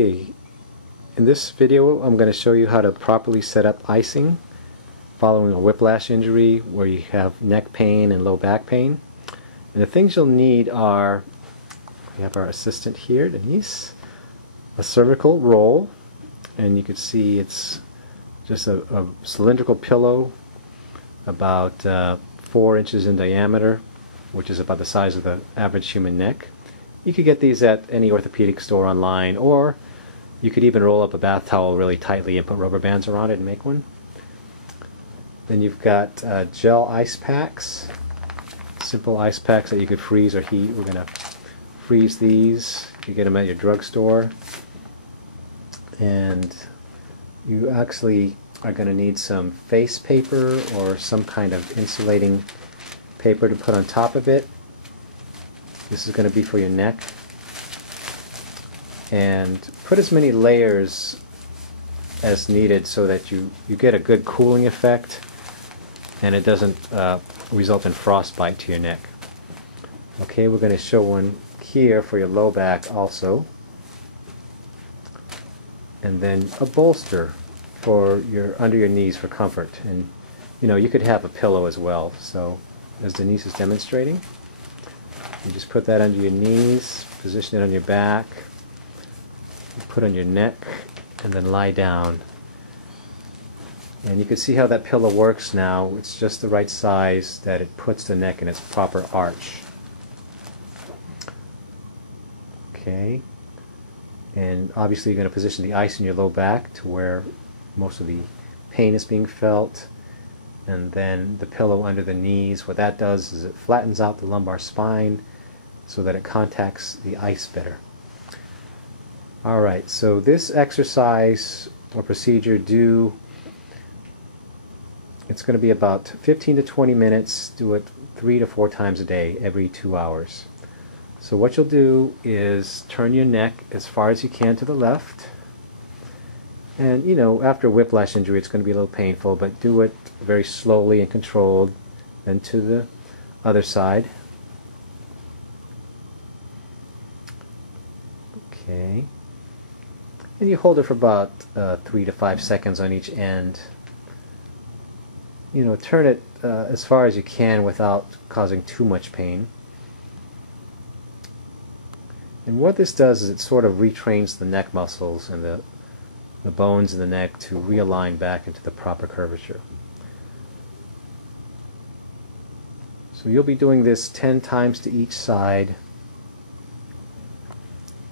In this video I'm going to show you how to properly set up icing following a whiplash injury where you have neck pain and low back pain. And the things you'll need are, we have our assistant here, Denise, a cervical roll, and you can see it's just a cylindrical pillow about 4 inches in diameter, which is about the size of the average human neck. You could get these at any orthopedic store online, or you could even roll up a bath towel really tightly and put rubber bands around it and make one. Then you've got gel ice packs, simple ice packs that you could freeze or heat. We're going to freeze these. You get them at your drugstore. And you actually are going to need some face paper or some kind of insulating paper to put on top of it. This is going to be for your neck. And put as many layers as needed so that you get a good cooling effect and it doesn't result in frostbite to your neck. Okay, we're going to show one here for your low back also. And then a bolster for your under your knees for comfort. And you could have a pillow as well. So as Denise is demonstrating, you just put that under your knees, position it on your back, put on your neck, and then lie down. And you can see how that pillow works now. It's just the right size that it puts the neck in its proper arch. Okay. And obviously you're going to position the ice in your low back to where most of the pain is being felt. And then the pillow under the knees, what that does is it flattens out the lumbar spine so that it contacts the ice better. Alright, so this exercise or procedure it's going to be about 15 to 20 minutes. Do it 3 to 4 times a day, every 2 hours. So what you'll do is turn your neck as far as you can to the left. And after a whiplash injury it's going to be a little painful, but do it very slowly and controlled. Then to the other side. Okay. And you hold it for about 3 to 5 seconds on each end. Turn it as far as you can without causing too much pain. And what this does is it sort of retrains the neck muscles and the bones in the neck to realign back into the proper curvature. So you'll be doing this 10 times to each side,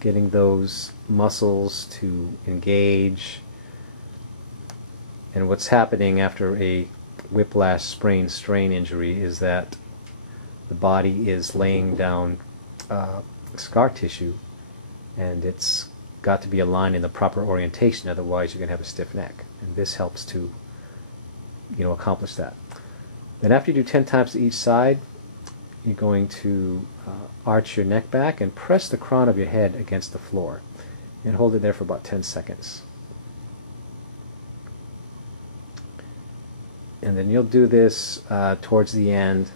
getting those muscles to engage. And what's happening after a whiplash sprain strain injury is that the body is laying down scar tissue, and it's got to be aligned in the proper orientation, otherwise you're going to have a stiff neck, and this helps to accomplish that. Then after you do 10 times to each side, you're going to arch your neck back and press the crown of your head against the floor and hold it there for about 10 seconds. And then you'll do this towards the end.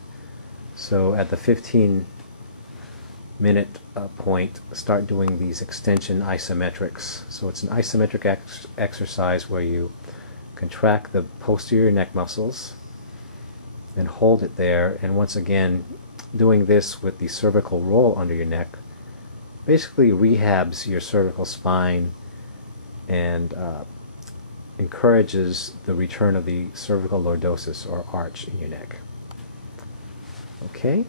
So at the 15-minute point, start doing these extension isometrics. So it's an isometric exercise where you contract the posterior neck muscles and hold it there. And once again, doing this with the cervical roll under your neck basically rehabs your cervical spine and encourages the return of the cervical lordosis or arch in your neck. Okay,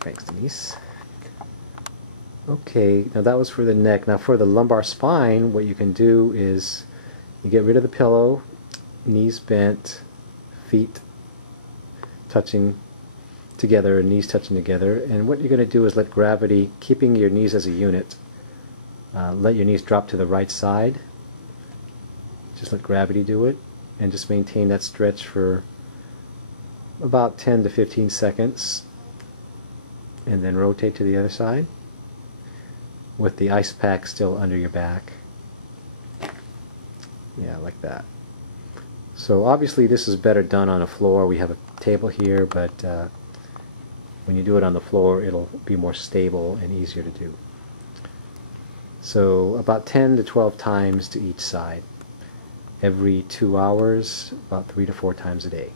thanks Denise. Okay, now that was for the neck. Now for the lumbar spine, what you can do is you get rid of the pillow, knees bent, feet touching together, knees touching together, and what you're going to do is let gravity, keeping your knees as a unit, let your knees drop to the right side. Just let gravity do it, and just maintain that stretch for about 10 to 15 seconds, and then rotate to the other side with the ice pack still under your back. Yeah, like that. So obviously this is better done on a floor. We have a table here, but when you do it on the floor it'll be more stable and easier to do. So about 10 to 12 times to each side. Every 2 hours, about 3 to 4 times a day.